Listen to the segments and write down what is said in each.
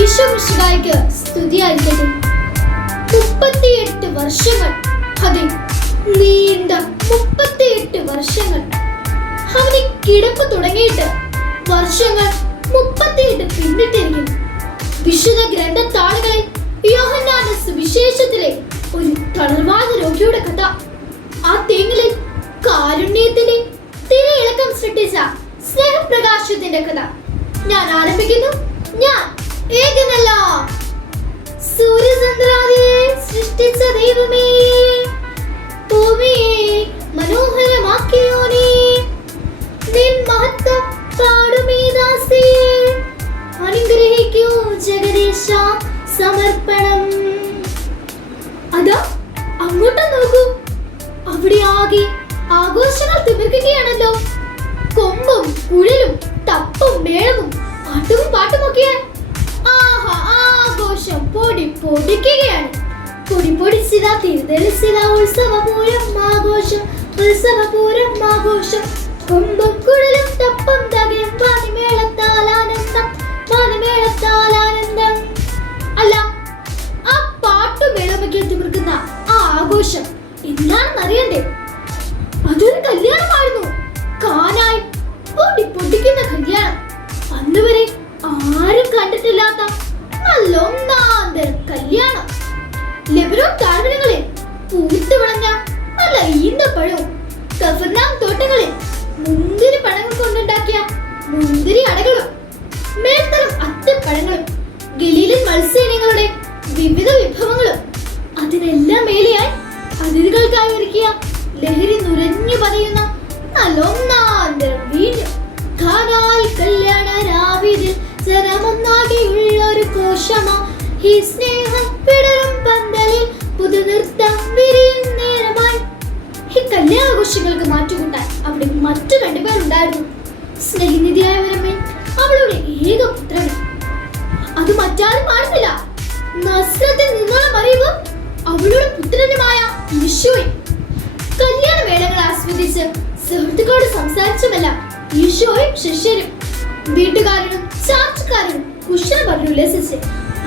ഈശോ മിശിഹായ്ക്ക് സ്തുതിയായിരിക്കട്ടെ മുപ്പത്തിയെട്ട് വർഷങ്ങൾ അതെ നീണ്ട മുപ്പത്തിയെട്ട് വർഷങ്ങൾ. അവന് കിടപ്പ് തുടങ്ങിയിട്ട് വർഷങ്ങൾ മുപ്പത്തിയെട്ട് പിന്നിട്ടിരിക്കുന്നു. വിശുദ്ധ ഗ്രന്ഥത്താളുകളിൽ യോഹന്നാന്റെ സുവിശേഷത്തിലെ ഒരു തളർവാദ രോഗിയുടെ കഥ. ആ തേങ്ങലിൽ കാരുണ്യത്തിന്റെ തിരയിളക്കം സൃഷ്ടിച്ച സ്നേഹപ്രകാശത്തിന്റെ കഥ. ഞാൻ ആരംഭിക്കുന്നു. ഞാൻ ഏകനല്ല. സൂര്യചന്ദ്രാദിയെ അവിടെ ആകെ ആഘോഷങ്ങൾ തിമിർക്കുകയാണല്ലോ. കൊമ്പും കുഴലും തപ്പും മേളവും പാട്ടും പാട്ടുമൊക്കെ ആഹാ ആഘോഷം പൊടി പൊടിക്കുകയാണ്. പൊടി പൊടിച്ചിത തിരുതെളിച്ചിത ഉത്സവപൂരം ആഘോഷം ഉത്സവപൂരം ആഘോഷം. കൊമ്പും കണ്ടിട്ടില്ലാത്ത നല്ല ഒന്നാന്തരം കല്യാണം. ലെബനോൺ താഴ്വരകളിൽ പൂത്ത് വിളഞ്ഞ നല്ല ഈന്തപ്പഴവും കഫർനാം തോട്ടങ്ങളിൽ മുന്തിരി പഴങ്ങൾ കൊണ്ടുണ്ടാക്കിയ മുന്തിരി അടകളും മേൽത്തരം അത്തിപ്പഴങ്ങളും ഗലീലിൻ വിവിധ വിഭവങ്ങളും അതിനെല്ലാം മേലെയായി അതിഥികൾക്കായി ഒരുക്കിയ ലഹരി നുരഞ്ഞു പറയുന്ന നല്ലൊന്നാന്തരം കാനായി കല്യാണ രാവിതിൽ ജനമൊന്നാകെയുള്ള കോശമാ ഈ സ്നേഹം പിടരും പന്തലിൽ പുതുനൃത്തം വിരിയും നേരമായി. ഈ കല്യാണാഘോഷങ്ങൾക്ക് മാറ്റുകൂട്ടാൻ അവിടെ മറ്റു രണ്ടുപേരുണ്ടായിരുന്നു. സ്നേഹനിധിയായ വരമേ അവളുടെ ഏക പുത്രൻ അത് മറ്റാരും പാടുന്നില്ല നസ്രത്തിൽ നിന്നുള്ള മറിയവും അവളുടെ പുത്രനുമായ ഈശോയും. കല്യാണ വേളകൾ ആസ്വദിച്ച് സുഹൃത്തുക്കളോട് സംസാരിച്ചുമല്ല ഈശോയും ശിഷ്യരും വീട്ടുകാരനും പറഞ്ഞു ഉല്ലസിച്ച്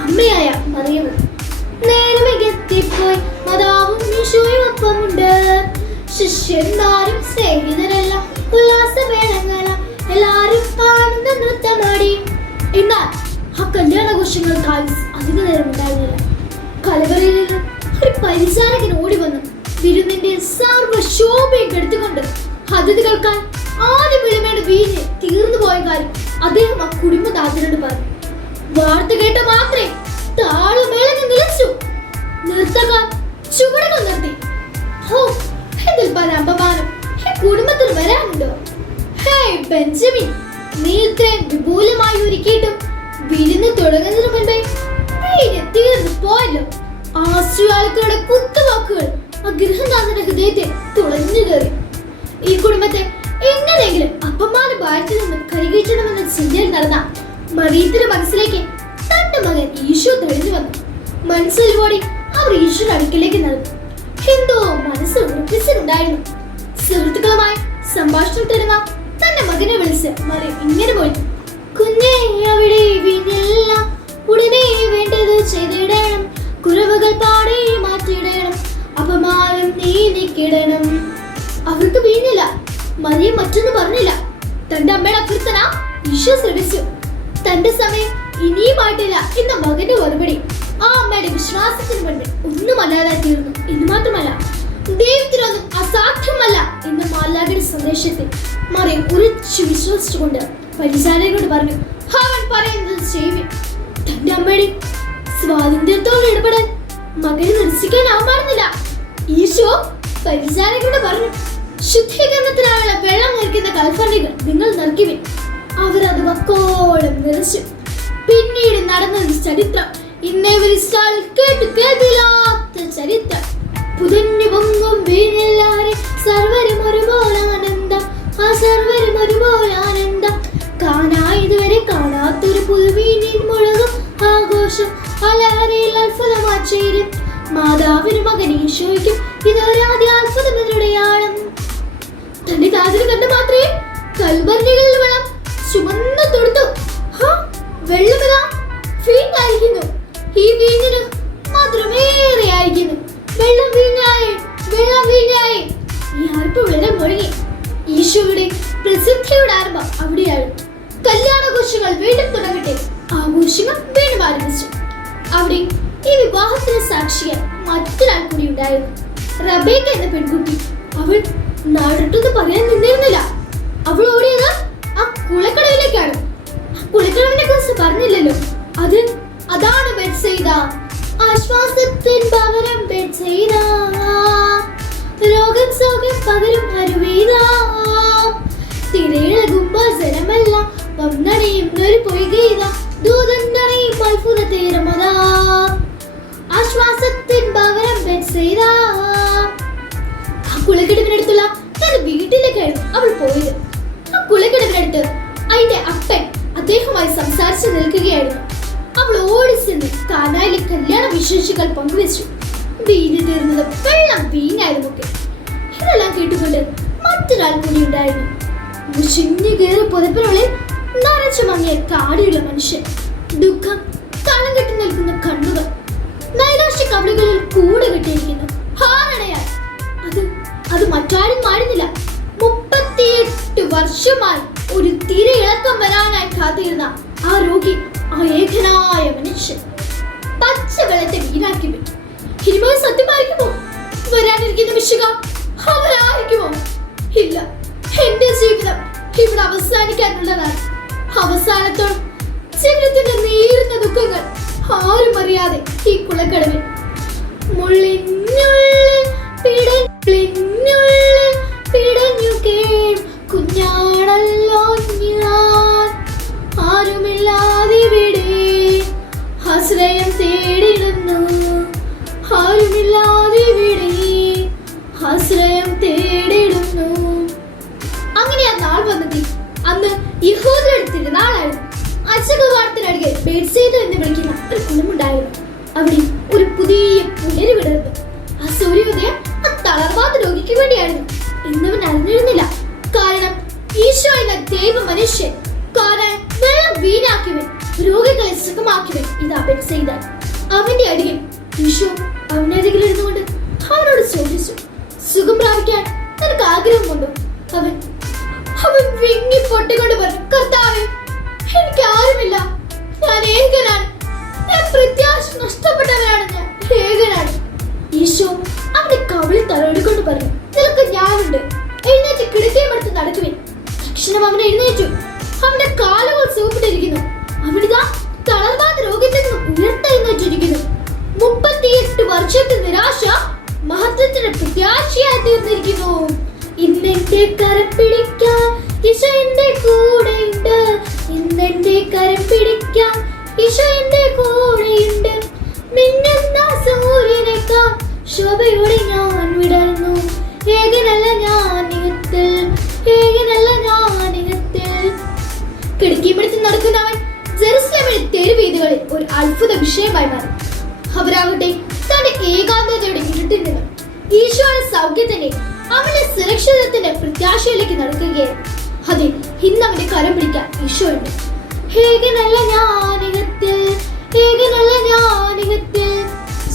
അമ്മയായ മറിയവും നേരമെത്തിപ്പോയി മതാവും ഒപ്പമുണ്ട്. ശിഷ്യന്മാരും സ്നേഹിതരെല്ലാം ഉല്ലാസവേളങ്ങള എല്ലാരും ആനന്ദ നൃത്തമാടി. എന്നാൽ ആ കല്യാണഘോഷങ്ങൾക്കായി അധിക നേരം ഉണ്ടായിരുന്നില്ല. കലവറയിൽ നിന്നും ഒരു പരിചാരകൻ ഓടി വന്നു വിരുന്നിന്റെ സർവ ശോഭയും കെടുത്തുകൊണ്ട് അതിഥികൾക്കായി ആദ്യം വിളിമേട് വീഞ്ഞ് തീർന്നു പോയ കാര്യം അദ്ദേഹം ആ കുടുംബദാസനോട് പറഞ്ഞു. വാർത്ത കേട്ട മാത്രേ താളുമേളങ്ങ് നിലച്ചു. നിർത്തക്കാർ ചുവടുകൾ നിർത്തി. ഹോ ഇതിൽ പല അപമാനം കുടുംബത്തിൽ വരാനുണ്ടോ? ഹേ ബെഞ്ചമിൻ നീ ഇത്രയും വിപുലമായി ഒരുക്കിയിട്ടും വിരുന്ന് തുടങ്ങുന്നതിന് മുൻപേ വീഞ്ഞ് തീർന്നു പോയല്ലോ. ആശ്രയാളുകളുടെ കുത്തുവാക്കുകൾ ആ ഗൃഹനാഥന്റെ ഹൃദയത്തെ തുളഞ്ഞു കയറി. ഈ കുടുംബത്തെ എങ്ങനെയെങ്കിലും അപ്പമാന ഭാരത്തിൽ നിന്ന് കരകയറ്റണമെന്ന ചിന്തയിൽ നടന്ന മറിയത്തിന്റെ മനസ്സിലേക്ക് തന്റെ മകൻ ഈശോ തെളിഞ്ഞു വന്നു. മനസ്സിലോടി അവർ ഈശോയുടെ അടുക്കിലേക്ക് നടന്നു. എന്തോ മനസ്സ് ഉറപ്പിച്ചിട്ടുണ്ടായിരുന്നു സുഹൃത്തുക്കളുമായി തരുന്ന തന്റെ മകനെ വിളിച്ച് മറി ഇങ്ങനെ പോയി. കുഞ്ഞേ അവിടെ ഉടനെ വേണ്ടത് ചെയ്തിടണം. കുറവുകൾ പാടെ മാറ്റിയിടണം. അപമാനം നീ നീക്കിടണം അവർക്ക് വീണില്ല മറിയം മറ്റൊന്നും പറഞ്ഞില്ല. തന്റെ അമ്മയുടെ അഭ്യർത്ഥന ഈശോ ശ്രമിച്ചു തന്റെ സമയം ഇനിയും ആയിട്ടില്ല എന്ന മകന്റെ മറുപടി. ആ അമ്മയുടെ വിശ്വാസത്തിന് മുൻപിൽ ഒന്നും അല്ലാതായി തീർന്നു. എന്ന് മാത്രമല്ല ദൈവത്തിനൊന്നും അസാധ്യമല്ല എന്ന മാലാഖയുടെ സന്ദേശത്തിൽ മറിയം ഉറച്ചു വിശ്വസിച്ചുകൊണ്ട് പരിചാരകരോട് പറഞ്ഞു അവൻ പറയുന്നത് ചെയ്യുവിൻ തന്റെ അമ്മയുടെ സ്വാതന്ത്ര്യത്തോട് ഇടപെടാൻ മകനെ നിരസിക്കാൻ ആവാറുന്നില്ല. ഈശോ പരിചാരകരോട് പറഞ്ഞു ശുദ്ധീകരണത്തിനായുള്ള വെള്ളം നിൽക്കുന്ന കൽപ്പണികൾ നിങ്ങൾ നൽകിവിൻ. അവരത് വക്കോളം നിറച്ചു. പിന്നീട് നടന്നത് ചരിത്രം. ഇന്നേ വിളിച്ചാൽ കേട്ട് കേൾവില്ലാത്ത ചരിത്രം. പുതഞ്ഞു പൊങ്ങും വീണെല്ലാരെ സർവരും ഒരുപോലെ ആനന്ദം. ആ സർവരും ഒരുപോലെ ആനന്ദം. കാണാ ഇതുവരെ കാണാത്തൊരു പുതുവീനിൻ മുളകും ആഘോഷം. അലാരയിൽ അത്ഭുതമാ ചേരും മാതാവിനും മകൻ ഈശോയ്ക്കും ഇതൊരാദ്യ അത്ഭുതം ഇതിലൂടെയാണ് തന്റെ കാതിൽ കണ്ട് മാത്രമേ കൽബർണികളിൽ വളം ചുമന്നു തൊടുത്തു. വെള്ളമിതാ ഈ വീഞ്ഞിന് മധുരമേറെയായിരിക്കുന്നു. വെള്ളം വീഞ്ഞായി വെള്ളം വീഞ്ഞായി. ആർപ്പ് വെള്ളം മുഴങ്ങി. ഈശോയുടെ പ്രസിദ്ധിയുടെ ആരംഭം അവിടെയാണ് കല്യാണഘോഷങ്ങൾ വീണ്ടും തുടങ്ങട്ടെ. ആഘോഷങ്ങൾ വീണ്ടും ആരംഭിച്ചു. അവിടെ ഈ വിവാഹത്തിന് സാക്ഷിയായി മറ്റൊരാൾ കൂടി ഉണ്ടായിരുന്നു. റബേക്ക എന്ന പെൺകുട്ടി. അവൾ നാടിട്ടെന്ന് പറയാൻ നിന്നിരുന്നില്ല. അവൾ ഓടിയത് കുറിച്ച് പറഞ്ഞില്ലല്ലോ അത് അതാണ് ബെഡ്സൈദ ആശ്വാസത്തിൻ പകരം ബെഡ്സൈദ രോഗം സൗഖ്യം പകരും അരുവേദ തിരയിളകുമ്പോ ജനമല്ല വന്നണയുന്നൊരു പൊയ്കയിത ദൂതന്നണയും അത്ഭുത തീരമതാ ആശ്വാസത്തിൻ പകരം ബെഡ്സൈദ ആ കുളക്കിടവിനടുത്തുള്ള തന്റെ വീട്ടിലേക്കായിരുന്നു അവൾ പോയത്. ആ കുളക്കിടവിനടുത്ത് അതിന്റെ അപ്പൻ അദ്ദേഹവുമായി സംസാരിച്ചു നിൽക്കുകയായിരുന്നു. അവൾ ഓടിച്ചെന്ന് കാനായിലെ കല്യാണ വിശേഷികൾ പങ്കുവച്ചു. വീഞ്ഞു തീർന്നത് വെള്ളം വീഞ്ഞായിരുന്നു ഇതെല്ലാം കേട്ടുകൊണ്ട് മറ്റൊരാൾ കൂടി ഉണ്ടായിരുന്നു. മുഷിഞ്ഞു കയറി പുതപ്പിനുള്ളിൽ നരച്ചു മങ്ങിയ കാടിയുള്ള മനുഷ്യൻ ദുഃഖം തളം കെട്ടി നിൽക്കുന്ന കണ്ണുകൾ നൈരാശ്യ കവിളുകളിൽ കൂട് കെട്ടിയിരിക്കുന്നു. ഹാരണയായി അത് അത് മറ്റാരും മാറുന്നില്ല മുപ്പത്തിയെട്ട് വർഷമായി ഒരു ഇളക്കം വരാനായി കാത്തിരുന്ന ആ രോഗി ആ ഏകനായ മനുഷ്യൻ പച്ച വെള്ളത്തെ വീരാക്കി വിട്ടു ഇനിമേ സത്യമായിരിക്കുമോ വരാനിരിക്കുന്ന വിശുക അവരായിരിക്കുമോ ഇല്ല. എന്റെ ജീവിതം ഇവിടെ അവസാനിക്കാനുള്ളതാണ്. അവസാനത്തോളം ജീവിതത്തിന്റെ നേരുന്ന ദുഃഖങ്ങൾ ആരും അറിയാതെ ഈ കുളക്കടവിൽ മുള്ളിഞ്ഞുള്ളിൽ പിടഞ്ഞുള്ളിൽ അശകവാടത്തിനടുകെ എന്ന് വിളിക്കുന്ന ഒരു കുളമുണ്ടായിരുന്നു. അവിടെ ഒരു പുതിയ പുലരി വിടർന്നു. ആ സൂര്യോദയം ആ തളർവാദ രോഗിക്ക് വേണ്ടിയായിരുന്നു. ഇന്നവൻ അറിഞ്ഞിരുന്നില്ല. കാരണം ഈശോ എന്ന ദൈവ മനുഷ്യൻ കാരണം വെള്ളം വീണാക്കിയവൻ രോഗികളെ സുഖമാക്കിയവൻ ഇതാ ബെഡ്സേത അവന്റെ അടിയിൽ ഈശോ അവന്റെ അരികിൽ ഇരുന്നുകൊണ്ട് അവനോട് ചോദിച്ചു. സുഖം പ്രാപിക്കാൻ നിനക്ക് ആഗ്രഹമുണ്ടോ? അവൻ അവൻ വിങ്ങി പൊട്ടിക്കൊണ്ട് പറഞ്ഞു കർത്താവ് എനിക്ക് ആരുമില്ല. ഞാൻ ഏകനാണ് ഞാൻ പ്രത്യാശ നഷ്ടപ്പെട്ടവനാണ് ഞാൻ. ഏകനാണ് ഈശോ അവന്റെ കവിളിൽ തലോടിക്കൊണ്ട് പറഞ്ഞു നിനക്ക് ഞാനുണ്ട്. എഴുന്നേറ്റ് കിടക്കയും എടുത്ത് നടക്കുവിൻ. തക്ഷണം അവൻ എഴുന്നേറ്റു. അവന്റെ കാലുകൾ സുഖപ്പെട്ടിരിക്കുന്നു അവനിതാ തളർവാദ രോഗത്തിൽ നിന്ന് ഉയർത്തെഴുന്നേറ്റിരിക്കുന്നു മുപ്പത്തിയെട്ട് വർഷത്തെ നിരാശ മഹത്വത്തിന്റെ പ്രത്യാശയായി തീർന്നിരിക്കുന്നു. ഇന്നെന്റെ കരപ്പിടിക്കാൻ ഈശോ എന്റെ ഇന്നെന്റെ കരം പിടിക്കാൻ ഈശോ എന്റെ കൂടെയുണ്ട് മിന്നുന്ന സൂര്യനേക്കാൾ ശോഭയോടെ ഞാൻ വിടർന്നു. ഏകനല്ല ഞാൻ ഇഹത്തിൽ ഏകനല്ല ഞാൻ ഇഹത്തിൽ കിടക്കിപ്പിടിച്ച് നടക്കുന്നവൻ ജെറുസലേമിലെ തെരുവീതികളിൽ ഒരു അത്ഭുത വിഷയമായി മാറി. അവരാകട്ടെ തന്റെ ഏകാന്തതയുടെ ഇരുട്ടിൽ നിന്ന് ഈശോയുടെ സൗഖ്യത്തിന്റെ അവന്റെ സുരക്ഷിതത്തിന്റെ പ്രത്യാശയിലേക്ക് നടക്കുകയായിരുന്നു. അതെ ഇന്ന് അവന്റെ കരം പിടിക്കാൻ ഈശോയുണ്ട് ഹേഗനല്ല ഞാനികത്തിൽ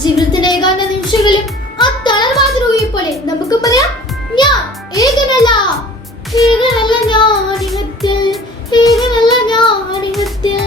ജീവിതത്തിന്റെ ഏകാന്ത നിമിഷങ്ങളിലും ആ തളർവാദ രോഗിയെ പോലെ നമുക്ക് പറയാം ഞാൻ ഏകനല്ല. ഏകനല്ല ഞാനികത്തിൽ ഏകനല്ല ഞാനികത്തിൽ